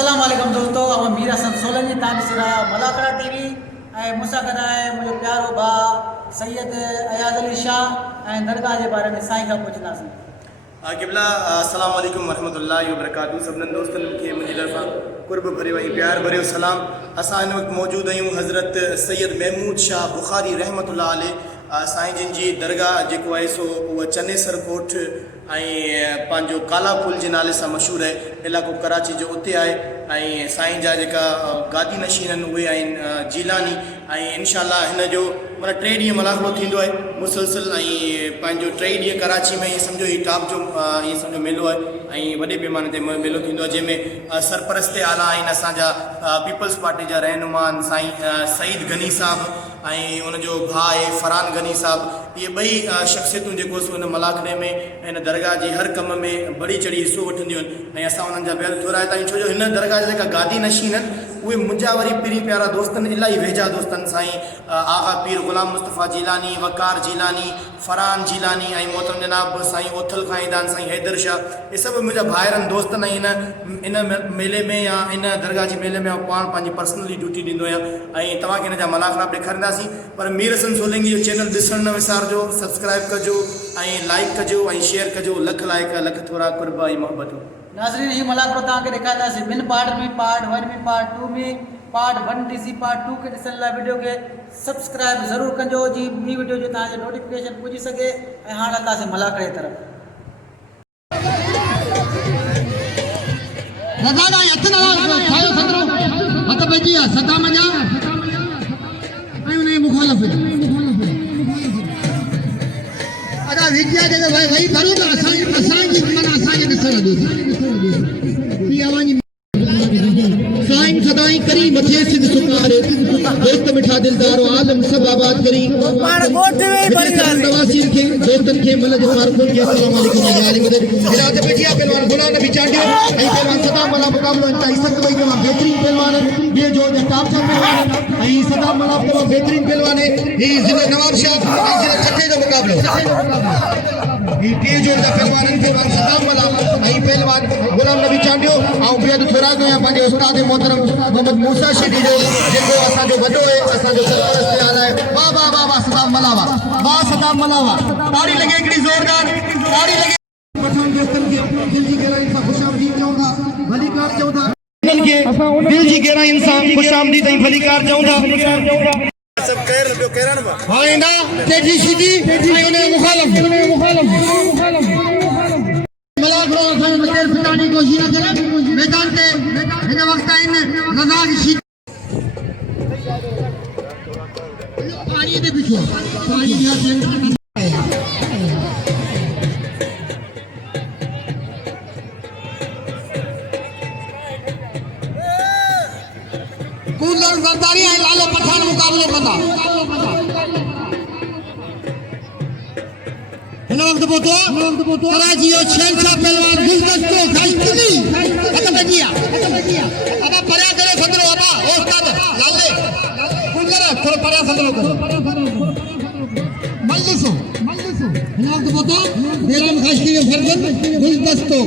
अस्सलाम वालेकुम दोस्तों, हम मीर हसन सोलंकी तानिसरा मलाकड़ा टीवी ऐं मूंसां गॾु आहे मुंहिंजो प्यारो भाउ सैयद अयाज़ अली शाह ऐं दरगाह जे बारे में साईं खां पुछंदासीं। क़िबला अस्सलाम वालेकुम वरहमतुल्लाहि वबरकातुहू। सभिनीनि दोस्तनि खे मुंहिंजी तरफ़ां कुर्ब भरियो ऐं प्यार भरियो सलाम। असां हिन वक़्तु मौजूदु आहियूं हज़रत सैयद महमूद शाह बुखारी रहमतुल्लाह अलैह साईं जिन जी दरगाह जेको आहे सो उहा चनेसर कोट ऐं पंहिंजो काला पुल जे नाले सां मशहूरु आहे। इलाइक़ो कराची जो उते आहे ऐं साईं जा जेका गादी नशीन आहिनि उहे आहिनि जीलानी ऐं इनशाअल्लाह हिन जो माना 3 ॾींहं मलाखड़ो थींदो आहे मुसलसिल ऐं पंहिंजो 3 ॾींहं कराची में ईअं सम्झो हीउ टॉप जो ईअं सम्झो मेलो आहे ऐं वॾे पैमाने ते मेलो थींदो आहे जंहिंमें सरपरस्त आला आहिनि असांजा पीपल्स पार्टी जा रहनुमा आहिनि साईं सईद गनी साहब ऐं उनजो भाउ आहे फरहान गनी साहब। इहे ॿई शख़्सियतूं जेको हिन मलाखड़े में हिन दरगाह जे हर कम में बढ़ी चढ़ी हिसो वठंदियूं आहिनि ऐं असां उन्हनि जा बैल थोराईंदा आहियूं। छो जो हिन दरगाह जा जेका गादी नशीन आहिनि उहे मुंहिंजा वरी पहिरीं प्यारा दोस्त आहिनि, इलाही वेझा दोस्त आहिनि। साईं आगा पीर ग़ुलाम मुस्तफ़ा जीलानी, वकार जीलानी, फरहान जीलानी ऐं मोहतरम जनाब साईं ओथल खां ईंदा आहिनि साईं हैदर शाह। इहे सभु मुंहिंजा भाइर आहिनि, दोस्त आहिनि। इन मेले में या इन दरगाह जे मेले में पाण पंहिंजी पर्सनली ड्यूटी ॾींदो आहियां ऐं तव्हांखे हिन जा मलाखड़ा ॾेखारींदासीं। पर मीर हसन सोलंकी जो चैनल ॾिसणु न विसारजो, सब्सक्राइब कजो ऐं लाइक कजो ऐं शेयर कजो। लख लाइक लख थोरा कुर्बा ऐं मोहबतूं। नाज़रीन, हीउ मलाखड़ो तव्हांखे ॾेखारींदासीं ॿिनि पार्ट में, पार्ट 1 में, पार्ट 2 में। पार्ट 1 ॾिसी पार्ट 2 खे ॾिसण लाइ वीडियो खे सब्सक्राइब ज़रूरु कजो जी ॿी वीडियो जो तव्हांखे नोटिफिकेशन पुॼी सघे। ऐं हाणे हलंदासीं मलाखड़े तरफ़। दोस्त मिठा दिलदारो आलम सब आबाद करी नवासीर के दोस्तन के मलज फारकून के अस्सलाम वालेकुम वाली मदद हिरात बेटिया पहलवान गुलाम नबी चांडियो ऐ पहलवान सदा मला मुकाबलो इंता इज्जत भाई के बेहतरीन पहलवान ये जो टॉप से पहलवान ऐ सदा मला के बेहतरीन पहलवान है ये जिला नवाब शाह ऐ जिला छठे जो मुकाबलो ये टी जो पहलवान पहलवान सदा मला ऐ पहलवान गुलाम नबी चांडियो आ बेद थोरा गया पांजे उस्ताद मोहतरम मोहम्मद मूसा शेडी जो जेको असा जो वडो है असा जो सरपरस्त आला है। वाह वाह वाह वाह सदाम मलावा, वाह सदाम मलावा, ताड़ी लगे एकड़ी जोरदार ताड़ी लगे। पठान दोस्तन के दिल जी गहराई से खुशामदीद चौंदा भलीकार चौंदा उनन के दिल जी गहराई से खुशामदीद ऐं भलीकार चौंदा सब कहरण बा हां इंदा तेजी सीधी ऐं उन मुखालफ मलाखड़ो असां मतेर फिटानी कोशिश करे मैदान ते हिन वक्त आइन रज़ा की पानी दे पीछे पानी दिया कूलर सरदारी है लालो पठान मुकाबले पता हिन वक्त पोतो कराची और शेरशाह पहलवान गुलदस्तो खाइस्ती अता बजिया अबा पर्या करे संदरो अबा उस्ताद लाले कूलर थोड़ा पर्या संदरो करो मल्लिसो हिन वक्त पोतो बेलम खाइस्ती में फरजन गुलदस्तो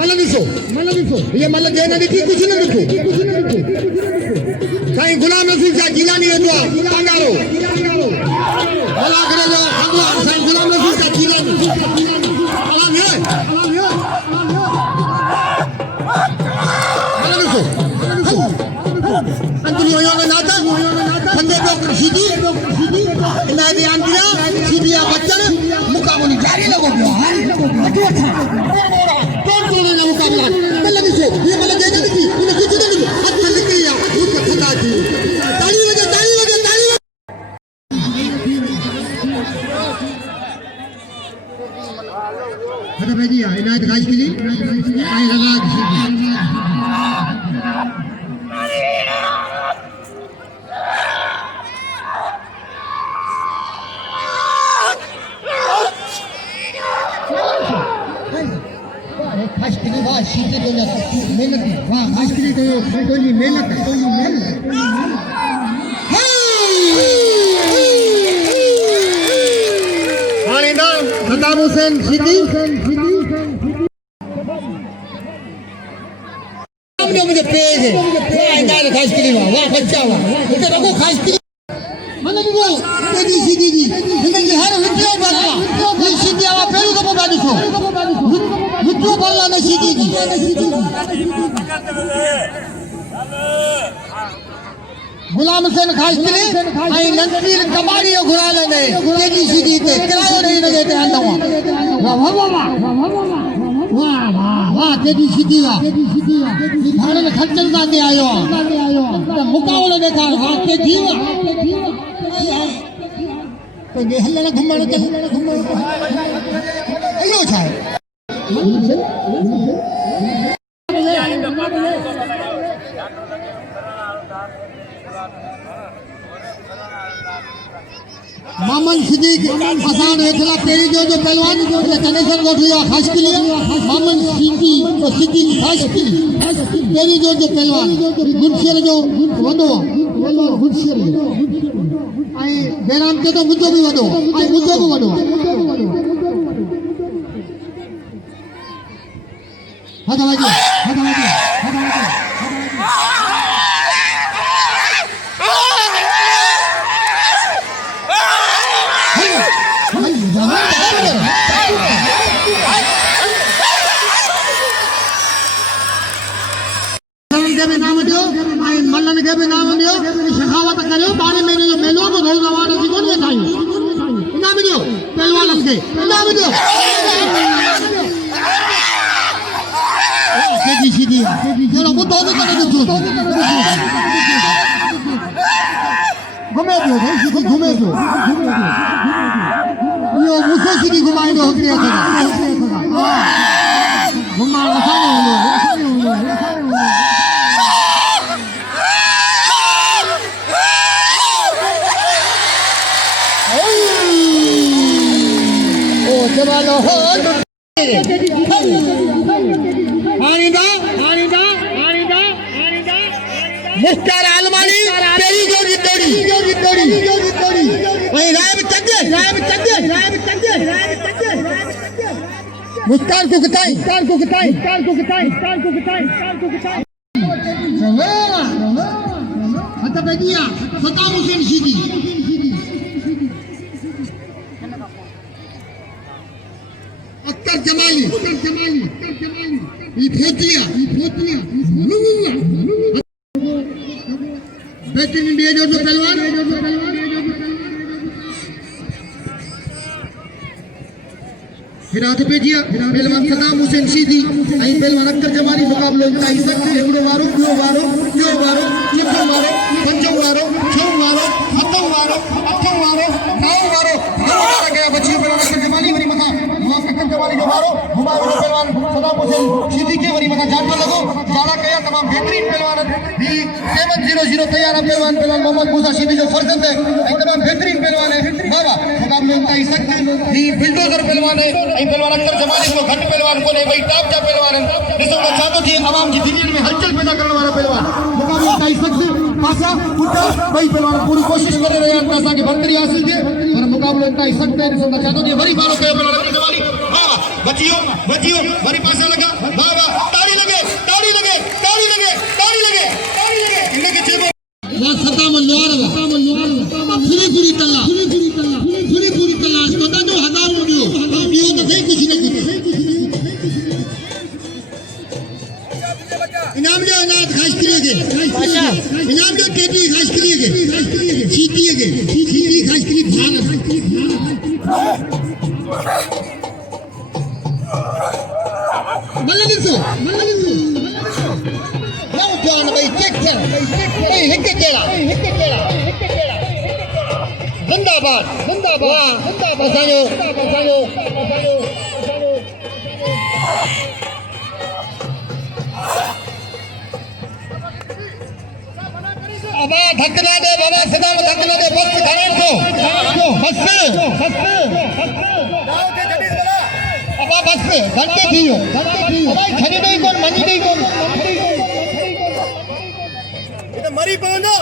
मलनिसो ये मल जेना देखी कुछ न देखो साईं गुलाम नबी शाह जीलानी वेंदो आहे अंगारो भला करे लो अगवा साईं गुलाम नबी शाह जीलानी आवाज है मलनिसो अंतरी होयो नाता बंदे को सीधी इना ध्यान दिया सीधी आ बच्चन मुकाबले जारी लगो अजो था मुकाबला लगी से ये वाला जगह देखी इन्हें कुछ नहीं देखी हाथ में लिख लिया उसका खता थी ताली बजे हटा भेजिया इनायत खाइस के लिए आई लगा खासकरी वाह सीधे तो मेहनत वाह खासकरी तो ये मेहनत हां सद्दाम हुसैन सिद्दी मुझे पेज है खास करी वाह बच्चा वाह इसे रखो खास करी मतलब वो तेरी सीधी दी जिंदगी हर विद्या बाला ये सीधी आवा पहलू को बाजू छो विद्या बाला ने सीधी दी गुलाम हुसैन खास करी आई नंदवीर कमारी घुराले ने तेरी सीधी ते किरायो नहीं लगे ते आंदा वाह वाह वाह वाह वाह तेरी सीधी वाह ये भाड़े में खच्चर दाके आयो मुकाबला देखा वाह के जीवा तो ये हल्ला घुमाने चल अयो छा मामन सिद्दीक आसान हेठला तेरी जो पहलवान कनेक्शन गोठिया खास के लिए मामन सिद्दीक खास के लिए तेरी जो पहलवान गुनशेर जो वडो गुनशेर आई बेराम के तो मुझो भी वडो आई मुझो भी वडो हदा वाजी मल्लन के भी नाम दियो शखावत करो 12 महीने जो मेलो को रोज आवाज जी कोन बतायो नाम दियो पहलवान के नाम दियो सीधी सीधी चलो वो तो करे दो घुमे दो घुमे दो यो मुझे सीधी घुमाई दो होती है घुमा रखा है चलो हो आनिदा मुख्तार आलमानी तेरी जोड़ी वही राय चक्के मुख्तार को किताई हता बेदिया सद्दाम हुसैन सिद्दी अख्तर जमाली ये फोतिया बेहतरीन इंडिया जो पहलवान हिरात पेजिया पहलवान सद्दाम हुसैन सिद्दी आई पहलवान अख्तर जमाली मुकाबलो आई सकते एकड़ो वारो ॿियो वारो टियों वारो पंजों वारो छहों वारो सतों वारो अठों वारो नौं वारो गया बची पहलवान अख्तर जमाली वरी मथा जमाली जो मारो हमारो पहलवान सद्दाम हुसैन सिद्दी के वरी मथा जाटो लगो जाड़ा कया तमाम बेहतरीन पहलवान भी 700 तैयार पहलवान मोहम्मद मूसा सिद्दी जो फर्जंद है तमाम बेहतरीन पहलवान है बाबा मुकाबले इंतहाई सख्त ही बिल्डोजर पहलवान है पहलवान अख्तर जमाली को घट पहलवान को ने भाई टॉप जा पहलवान है ॾिसो त छा थो थिए आवाम जी दिलनि में हलचल पैदा करण वाला पहलवान मुकाबले इंतहाई सख्त पासा पुटा भाई पहलवान पूरी कोशिश करे रहे हैं असां के बर्तरी हासिल थिए पर मुकाबलो इंतहाई सख्त है ॾिसो त छा थो थिए वरी बारो कयो पहलवान अख्तर जमाली वाह बचियो वरी पासा लगा वाह ताड़ी लगे इनके चेबो वाह सद्दाम लोर पूरी तलाश तो जो हजारों दियो तो सही कुछ नहीं इनाम जो अनाथ खास करिए इनाम जो केटी खास करिए सीधी खास करी भारत मल्लदिसो नौ जान भाई चेक कर भाई हिक केड़ा जिंदाबाद असांजो अब धक्का दे बाबा सदा धक्का दे बस खराब को बस अब बस घंटे थियो भाई खड़ी नहीं कौन मनी नहीं कौन ये तो मरी पवंदो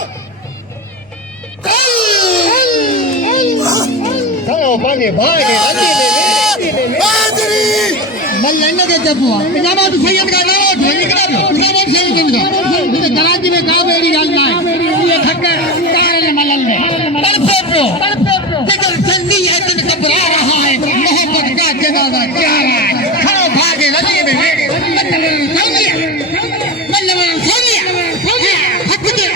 कयो पागे भागे अंधी में भाई इनके चपो इनामत सैयद का नाम निकला इनामत सैयद का इसे कराची में का मेरी गाल ना ये ठक्के काले मलल में तड़पे जिगर चंदी है दिन घबरा रहा है मोहब्बत का जनाजा क्या रहा है खड़ो भागे नदी में मल्लवन सोनिया हक के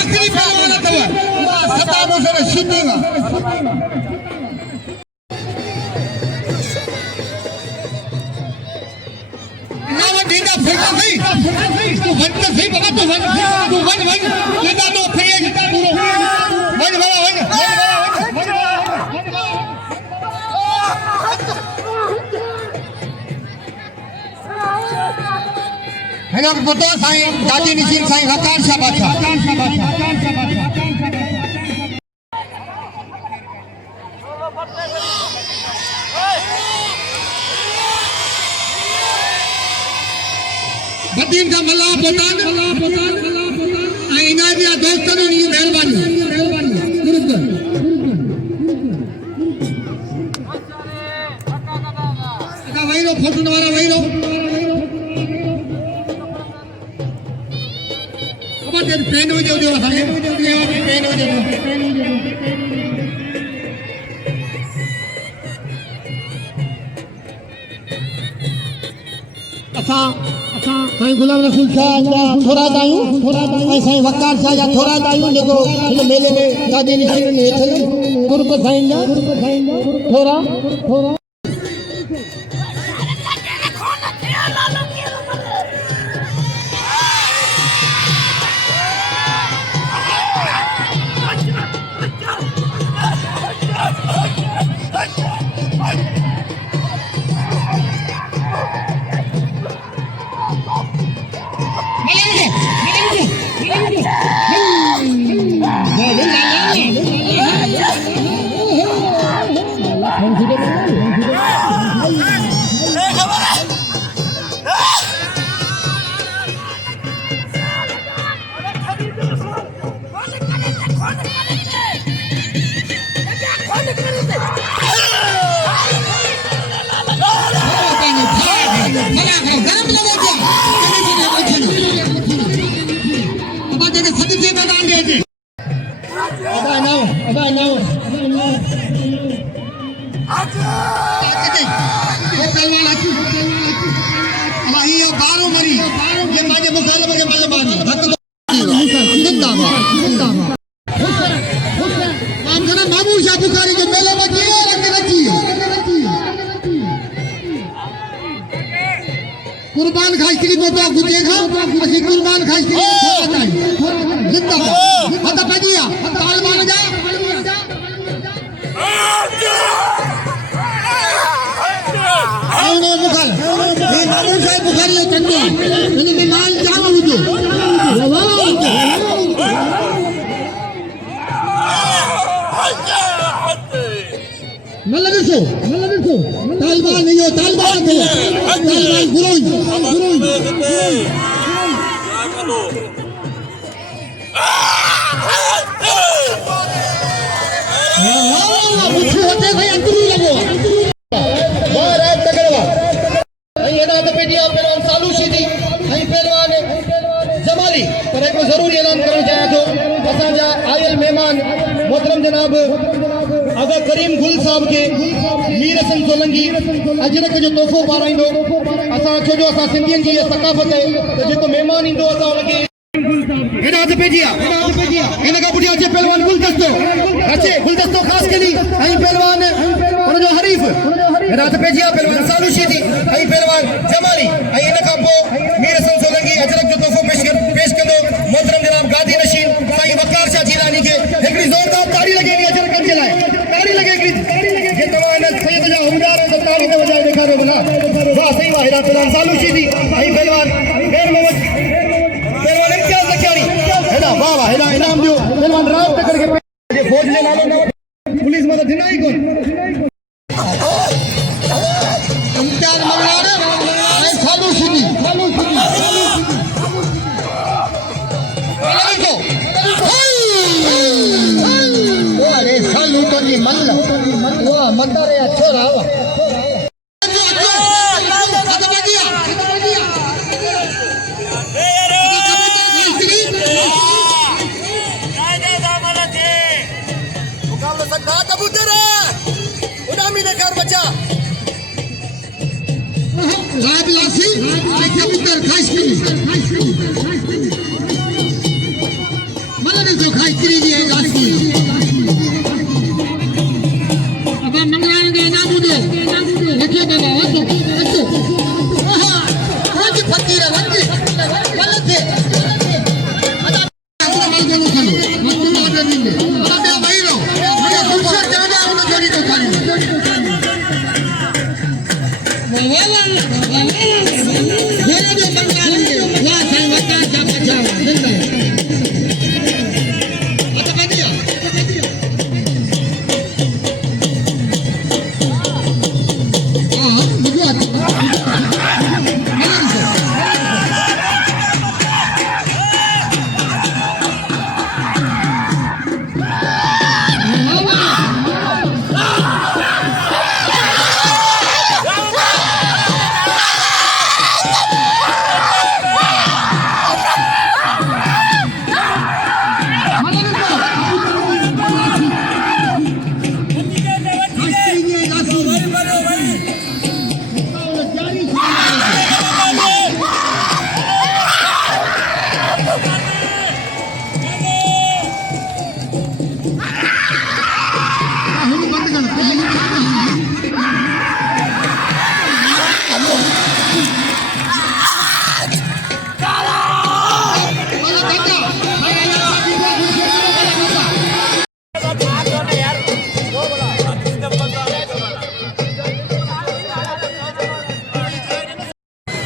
आखिरी पहलवान तव सतानो से सीधेगा नाम ढींगा फेंका भाई तू वन तो सही बाबा तू वन लेता तो फिर पूरा वन वाला है ना पतो साईं दादी निशीन साईं वकार शाह बादशाह बदीन का मल्ला पोतान इना दिया दोस्तों ने मेहरबानी का वही रो फोटो वाला वही रो पेन हो जाओ पेन हो जाओ अच्छा साईं गुलाम रसूल शाह थोड़ा दायूं साईं वकार शाह या थोड़ा दायूं जेको इन मेले में दादी निशान में हेठल कुर्ब साईं जा थोड़ा कुर्बान खास्त्री को तो गुजेगा असि कुर्बान खास्त्री को बताई जिंदाबाद हता पजिया ताल मान जा आओ मुखल ये मामू साहब बुखारी चंदी इनके नाल जाव हुजो मल्लबिसो तालिबान नहीं हो तालिबान गुरुई मुझे होते भाई अंदर लगो बाहर है तगड़वा ये ना तो पेटिया पहलवान सालूशी थी नहीं पहलवान जमाली पर एक जरूर ऐलान करना चाहे तो असा जा आयल मेहमान मोहतरम जनाब अगर करीम गुल साहब के मीर हसन सोलंकी अजरक जो तोहफो पाराइंदो असा छो जो असा सिंधियन जी सकाफत है तो जो मेहमान इंदो असा उनके हेडा से पेजिया इनका बुढ़िया से पहलवान गुलदस्तो अच्छे गुलदस्तो खास के लिए आई पहलवान और जो हरीफ हेडा से पेजिया पहलवान सालूशी थी आई पहलवान जमाली आई इनका बो मीर हसन सोलंकी अजरक जो तोहफो पेश कंदो मोहतरम जनाब गादी नशीन साईं वकार शाह जिलानी के एकड़ी जोरदार ताड़ी लगेगी अजरक के लाए ताड़ी लगेगी ये तमाम सैयद जा हमदार तो ताड़ी के बजाय देखा रे बोला वाह सही वाह हेडा पहलवान सालूशी थी आई पहलवान गैर मोहम्मद पहलवान क्या लख्यानी हेडा वाह वाह हेडा इनाम दियो पहलवान रात तक करके ये फौज ले नालो ना पुलिस मदद दिनाई कोन इम्तियाज मल्लाना आई सालूशी थी हेलो मल्ल वाह मंदारे छोरा वाह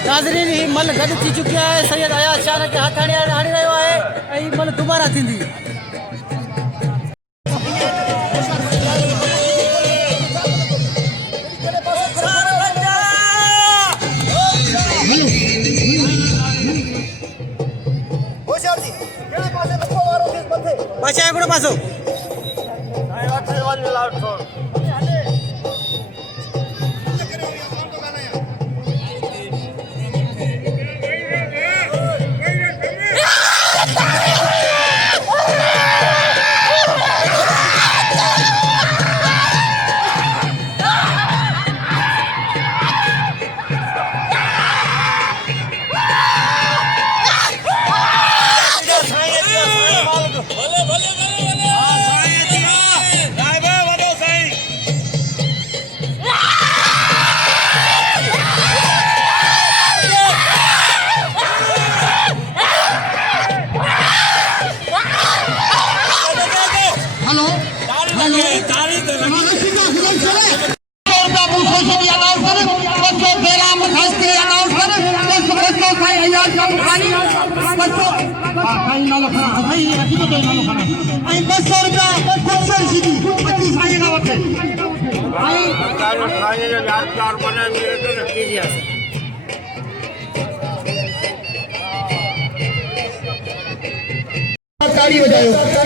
नाज़रीन ही मल गॾु थी चुकिया आहे सैयद अयाज़ शाह खे हथ हणी रहियो आहे ऐं मल दुबारा थींदी बचा हिकिड़ो पासो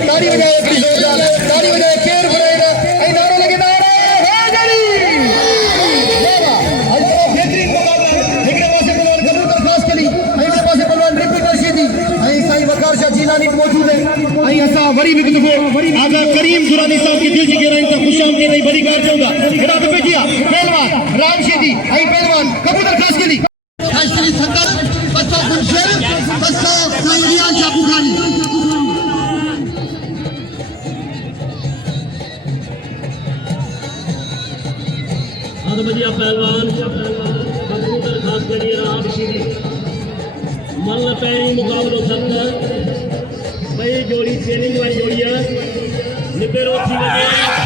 ताड़ी बजाओ प्लीज ताड़ी बजाओ केर बुलाएगा आई नारो लगे नारो है गरी बाबा अल्लाह बेहतरीन मुकाबला एकरे पासे पहलवान कबूतर खास करी एकरे पासे पहलवान रिपीट रशीदी आई साईं वकार शाह जीलानी मौजूद है आई असा वरी विक दफो आगा करीम दुरानी साहब की दिल की गहराई से खुशामदीद नहीं बड़ी कार चाहूंगा खिलाफ पे किया पहलवान रामशीदी आई पहलवान कबूतर खास करी खास करी 70 बच्चों गुलशेर बच्चों साईं शाह बुखारी बढ़िया पहलवान कबूतर खास करिए राम शीरी मल पहिरीं मुक़ाबिलो 70 ॿई जोड़ी ट्रेनिंग वारी जोड़ी आहे निबेरो थी वञे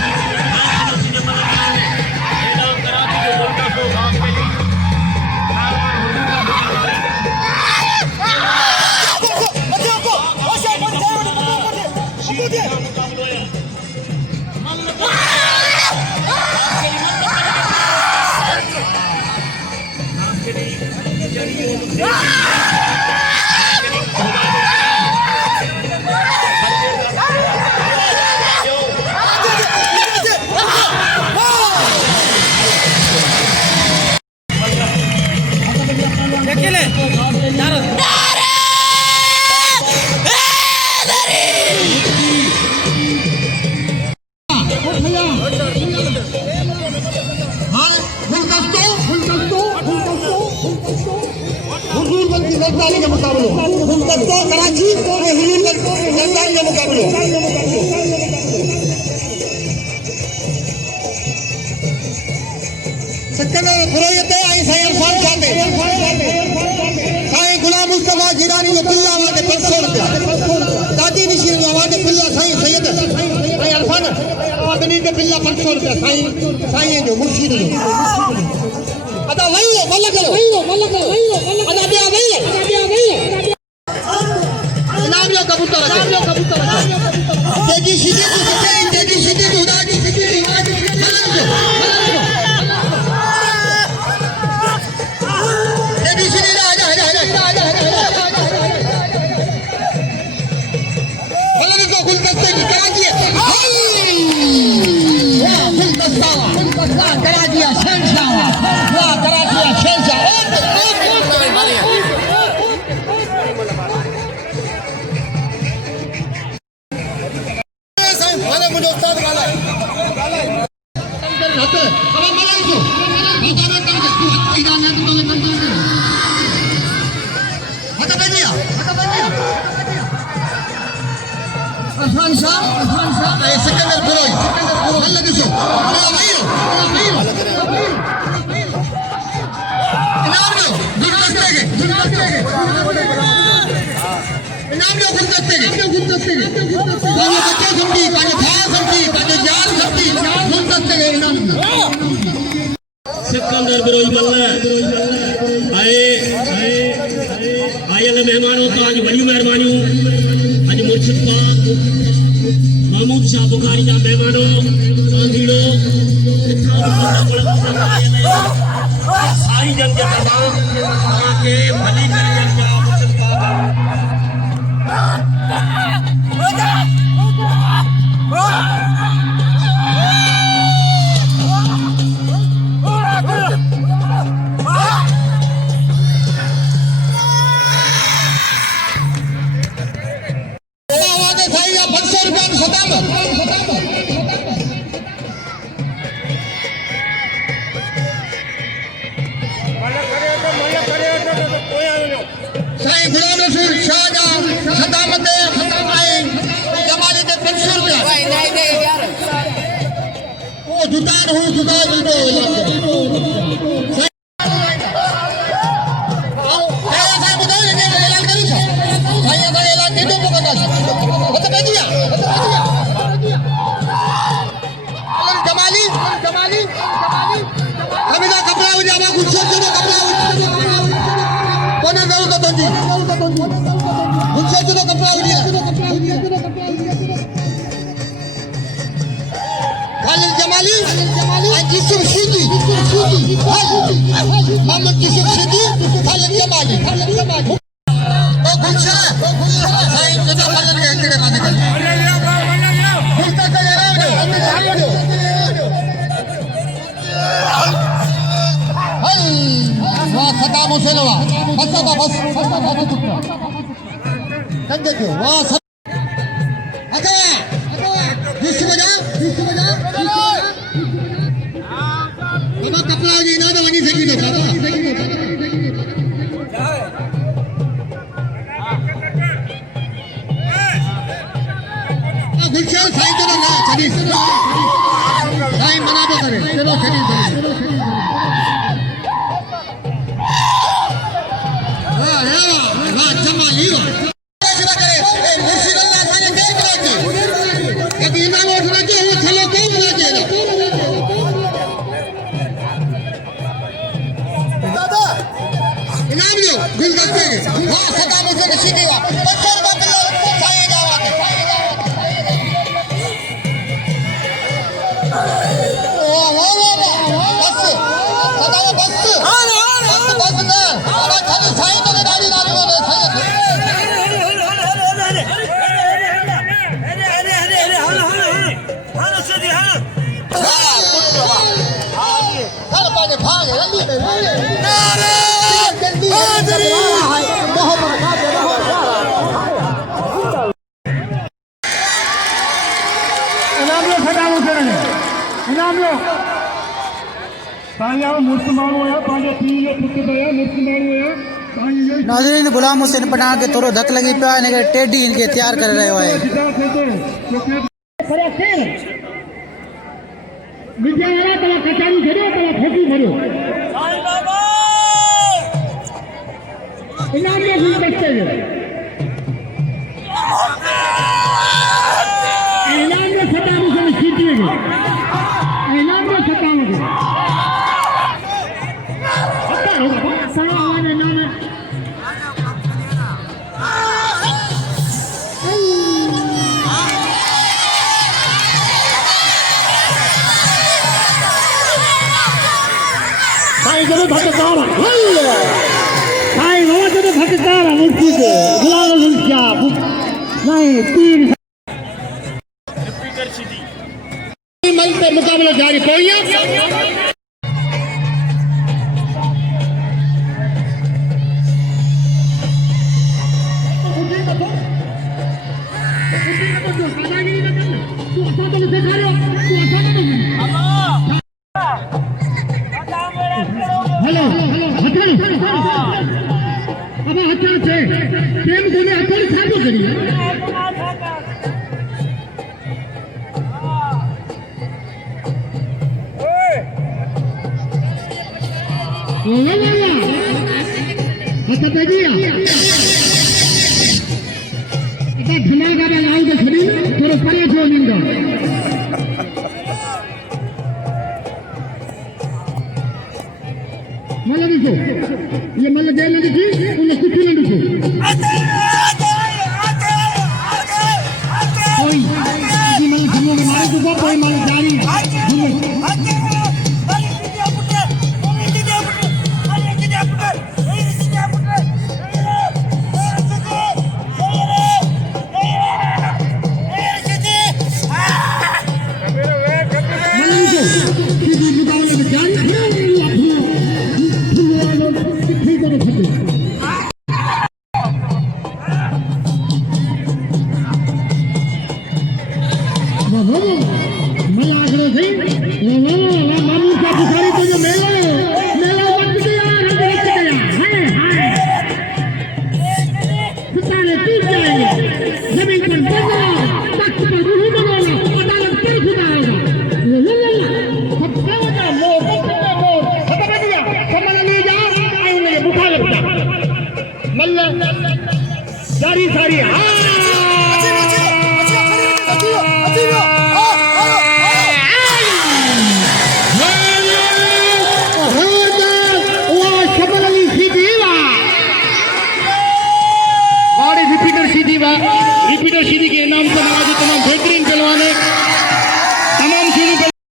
मक्का कराची और हुजूर रमजान का मुकाबलो सिकंदर फुरोयत आई साईं अरफान खाते साईं गुलाम मुस्तफा जिलानी जो बिल्ला वाले 500 रुपया दादी निशीर जो वाले बिल्ला साईं सैयद साईं अरफान आदमी के बिल्ला 500 रुपया साईं जो मुर्शिद जो अदा वही है मल्ल करो अदा दिया वही है नाम जो कबूतर तेजी सीधी उड़ा की सिकंदर फुरोई मल्ल दिसो इनाम लो गुलदस्ते के इनाम लो गुलदस्ते के काने बच्चे समझी काने भाई समझी काने जान समझी गुलदस्ते के इनाम सिकंदर बिरोई मल्ल आयल मेहमानों तो आज बड़ी मेहरबानी आज मुर्शिद पाक महमूद शाह बुखारी जा मेहमानों आंधीड़ो साईं जन जे तरफां के भली करे जा मुर्शिद साईं गुलाम रसूल शाह जा खदामत आए जमाने के 500 रुपया वो जुदार हो जुदा बिल्डो साईं बुधाई ने ऐलान करी था साईं का ऐलान केडो पकड़ा बता दिया जमाली हमें कपड़ा हो जावा कुछ जो कपड़ा कोने जरूर तो जी मुझसे जो कपड़ा उड़िया खालिद जमाली जिसम सीधी मोहम्मद जिसम सीधी खालिद जमाली ओ गुलशा साईं जो खालिद के केड़े काने कर गुलता का यार वाह सदा मुसलवा बस कंजे क्यों वाह अरे जिस बजा बाबा कपड़ा जी ना तो वनी सकी दो बाबा गुलशन साईं चलो ना चली साईं मना तो करे चलो चली मुर्स माण्हू हुया पंहिंजे पीउ जो पुटु कयो मुर्स माण्हू हुया नाज़रीन गुलाम हुसैन पठान खे थोरो धक लॻी पियो आहे, हिन करे टेडी हिनखे तयारु करे रहियो आहे। मुकाबला जारी पहुंचा हेलो अब अच्छा से प्रेम को ने अकल साधो करी अच्छा बेगिया इतना धमाका में लाऊं तो खड़ी थोड़ा परे छोड़ दूंगा मतलब देखो ये मतलब जेल में देखी उन्हें कुछ नहीं देखो कोई ये मतलब जम्मू में मारे तो कोई मतलब जारी सारी